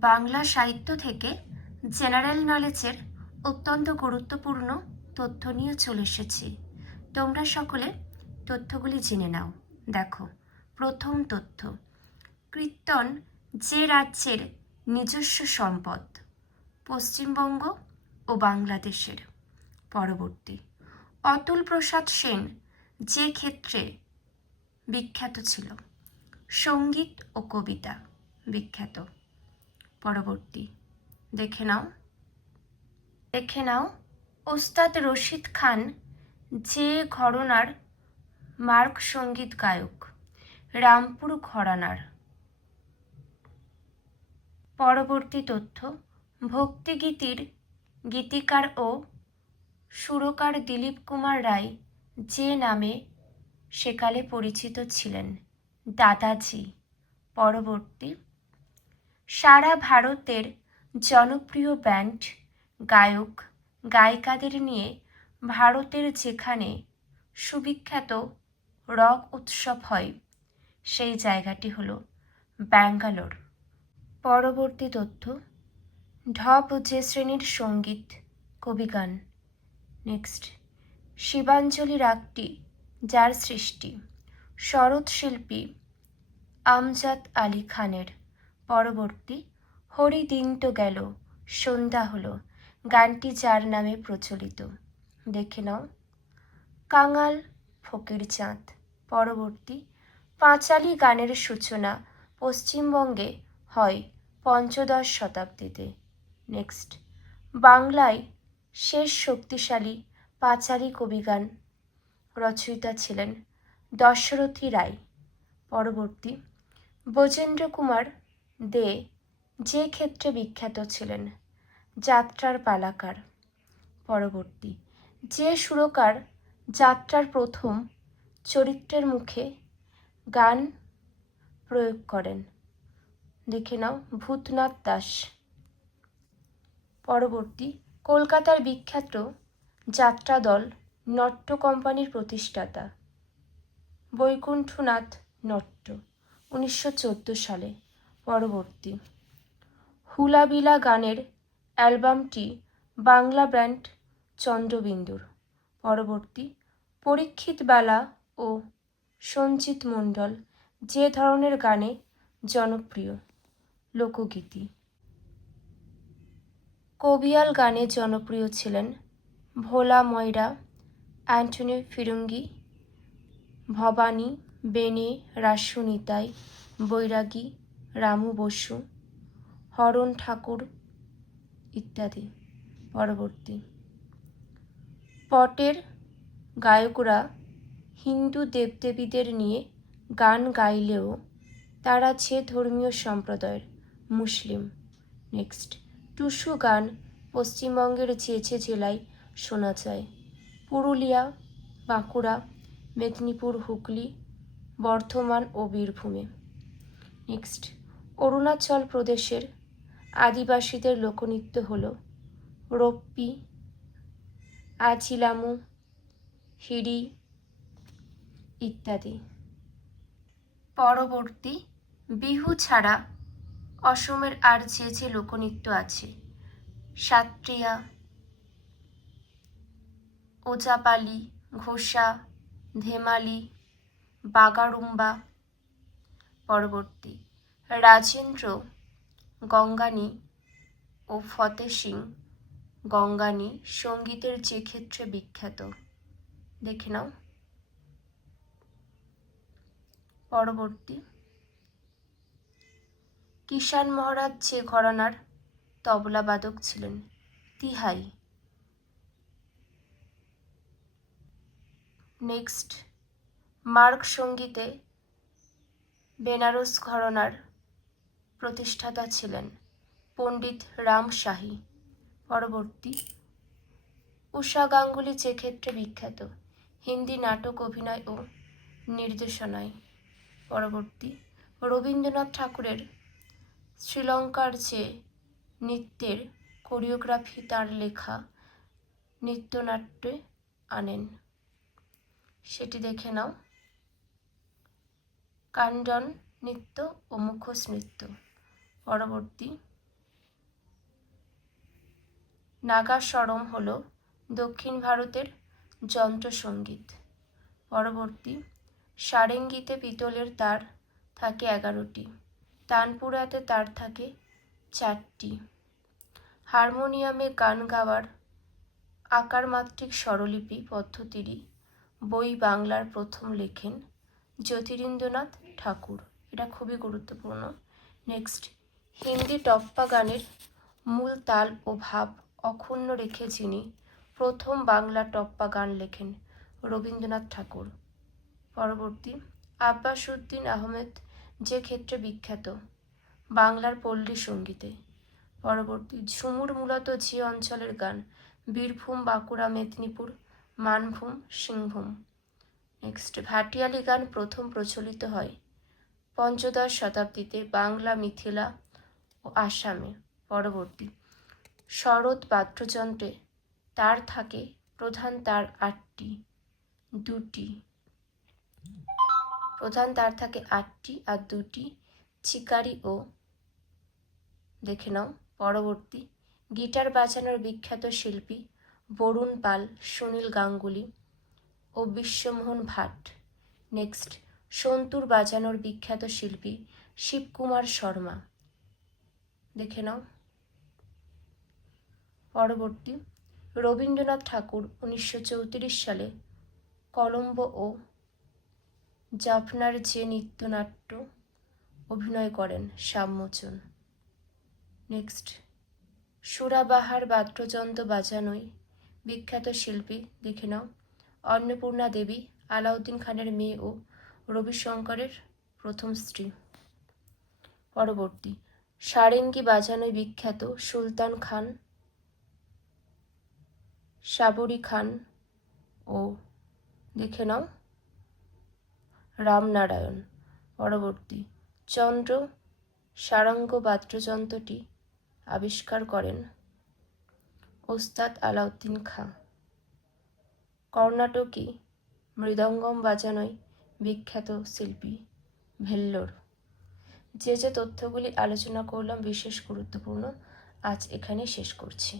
বাংলা সাহিত্য থেকে জেনারেল নলেজের অত্যন্ত গুরুত্বপূর্ণ তথ্য নিয়ে চলে এসেছি। তোমরা সকলে তথ্যগুলি জেনে নাও। দেখো, প্রথম তথ্য, কীর্তন যে রাজ্যের নিজস্ব সম্পদ, পশ্চিমবঙ্গ ও বাংলাদেশের। পরবর্তী, অতুল প্রসাদ সেন যে ক্ষেত্রে বিখ্যাত ছিল, সঙ্গীত ও কবিতা বিখ্যাত। পরবর্তী, দেখে নাও ওস্তাদ রশিদ খান যে ঘরানার মার্গ সঙ্গীত গায়ক, রামপুর ঘরানার। পরবর্তী তথ্য, ভক্তিগীতির গীতিকার ও সুরকার দিলীপ কুমার রায় যে নামে সেকালে পরিচিত ছিলেন, দাদাজি। পরবর্তী, সারা ভারতের জনপ্রিয় ব্যান্ড, গায়ক, গায়িকাদের নিয়ে ভারতের যেখানে সুবিখ্যাত রক উৎসব হয় সেই জায়গাটি হলো ব্যাঙ্গালোর। পরবর্তী তথ্য, ঢপ যে শ্রেণীর সঙ্গীত, কবিগান। নেক্সট, শিবাঞ্জলি রাগটি যার সৃষ্টি, সরোদ শিল্পী আমজাদ আলী খানের। পরবর্তী, হরি দিন তো গেল সন্ধ্যা হলো গানটি যার নামে প্রচলিত। দেখে নাও, কাঙাল ফকির চাঁদ। পরবর্তী, পাঁচালী গানের সূচনা পশ্চিমবঙ্গে হয় পঞ্চদশ শতাব্দীতে। নেক্সট, বাংলায় শেষ শক্তিশালী পাঁচালী কবিগান রচয়িতা ছিলেন দশরথী রায়। পরবর্তী, ব্রজেন্দ্র কুমার দে যে ক্ষেত্রে বিখ্যাত ছিলেন, যাত্রার পালাকার। পরবর্তী, যে সুরকার যাত্রার প্রথম চরিত্রের মুখে গান প্রয়োগ করেন, দেখে নাও, ভূতনাথ দাস। পরবর্তী, কলকাতার বিখ্যাত যাত্রা দল নট্য কোম্পানির প্রতিষ্ঠাতা, বৈকুণ্ঠনাথ নট্য, 1914 সালে। পরবর্তী, হুলাবিলা গানের অ্যালবামটি বাংলা ব্যান্ড চন্দ্রবিন্দুর। পরবর্তী, পরীক্ষিত বালা ও সঞ্চিত মণ্ডল যে ধরনের গানে জনপ্রিয়, লোকগীতি। কবিয়াল গানে জনপ্রিয় ছিলেন ভোলা ময়রা, অ্যান্টনি ফিরঙ্গি, ভবানী, বেনে, রাসু নিতাই, বৈরাগী, রামু বসু, হরণ ঠাকুর ইত্যাদি। পরবর্তী, পটের গায়করা হিন্দু দেবদেবীদের নিয়ে গান গাইলেও তারা যে ধর্মীয় সম্প্রদায়ের, মুসলিম। নেক্সট, টুসু গান পশ্চিমবঙ্গের যে জেলায় শোনা যায়, পুরুলিয়া, বাঁকুড়া, মেদিনীপুর, হুগলি, বর্ধমান ও বীরভূমে। নেক্সট, অরুণাচল প্রদেশের আদিবাসীদের লোকনৃত্য হল রপ্পি, আচিলামু, হিড়ি ইত্যাদি। পরবর্তী, বিহু ছাড়া অসমের আর যে লোকনৃত্য আছে, সাত্রিয়া, ওজাপালি, ঘোষা, ধেমালি, বাগারুম্বা। পরবর্তী, রাজেন্দ্র গঙ্গানি ও ফতে সিং গঙ্গানি সঙ্গীতের যে ক্ষেত্রে বিখ্যাত, দেখে নাও। পরবর্তী, কিষান মহারাজ যে ঘরানার তবলাবাদক ছিলেন, তিহাই। নেক্সট, মার্গ সঙ্গীতে বেনারস ঘরানার প্রতিষ্ঠাতা ছিলেন পণ্ডিত রাম শাহী। পরবর্তী, উষা গাঙ্গুলি যে ক্ষেত্রে বিখ্যাত, হিন্দি নাটক অভিনয় ও নির্দেশনায়। পরবর্তী, রবীন্দ্রনাথ ঠাকুরের শ্রীলঙ্কার যে নৃত্যের কোরিওগ্রাফি তার লেখা নৃত্যনাট্যে আনেন, সেটি দেখে নাও, কাঞ্জন নৃত্য ও মুখোশ নৃত্য। পরবর্তী, নাগাস্বরম হল দক্ষিণ ভারতের যন্ত্রসঙ্গীত। পরবর্তী, সারেঙ্গিতে পিতলের তার থাকে 11টি, তানপুরাতে তার থাকে 4টি। হারমোনিয়ামে গান গাওয়ার আকারমাত্রিক স্বরলিপি পদ্ধতিরই বই বাংলার প্রথম লেখেন জ্যোতিরিন্দ্রনাথ ঠাকুর। এটা খুবই গুরুত্বপূর্ণ। নেক্সট, হিন্দি টপ্পা গানের মূল তাল ও ভাব অক্ষুণ্ণ রেখে যিনি প্রথম বাংলা টপ্পা গান লেখেন রবীন্দ্রনাথ ঠাকুর। পরবর্তী, আব্বাস উদ্দিন আহমেদ যে ক্ষেত্রে বিখ্যাত বাংলার পল্লী সঙ্গীতে। পরবর্তী, ঝুমুর মূলত যে অঞ্চলের গান বীরভূম, বাঁকুড়া, মেদিনীপুর, মানভূম, সিংভূম। নেক্সট, ভাটিয়ালি গান প্রথম প্রচলিত হয় পঞ্চদশ শতাব্দীতে বাংলা, মিথিলা ও আসামে। পরবর্তী, শরৎ বাদ্যযন্ত্রে তার থাকে প্রধান তার 8টি, 2টি প্রধান তার থাকে 8টি আর 2টি চিকারি ও। দেখে নাও। পরবর্তী, গিটার বাজানোর বিখ্যাত শিল্পী বরুণ পাল, সুনীল গাঙ্গুলি ও বিশ্বমোহন ভাট। নেক্সট, সন্তুর বাজানোর বিখ্যাত শিল্পী শিবকুমার শর্মা। দেখে নাও। পরবর্তী, রবীন্দ্রনাথ ঠাকুর 1934 সালে কলম্বো ও জাফনার যে নৃত্যনাট্য অভিনয় করেন শ্যামমোচন। নেক্সট, সুরাবাহার বাদ্যযন্ত্র বাজানোয় বিখ্যাত শিল্পী। দেখে নাও। অন্নপূর্ণা দেবী, আলাউদ্দিন খানের মেয়ে ও রবিশঙ্করের প্রথম স্ত্রী। পরবর্তী, সারেঙ্গি বাজানোয় বিখ্যাত সুলতান খান, সাবরি খান ও দেখে নাও রামনারায়ণ। পরবর্তী, চন্দ্র সারঙ্গ বাদ্যযন্ত্রটি আবিষ্কার করেন ওস্তাদ আলাউদ্দিন খাঁ। কর্ণাটকী মৃদঙ্গম বাজানোয় বিখ্যাত শিল্পী ভেল্লোর। যে তথ্যগুলি আলোচনা করলাম বিশেষ গুরুত্বপূর্ণ, আজ এখানে শেষ করছি।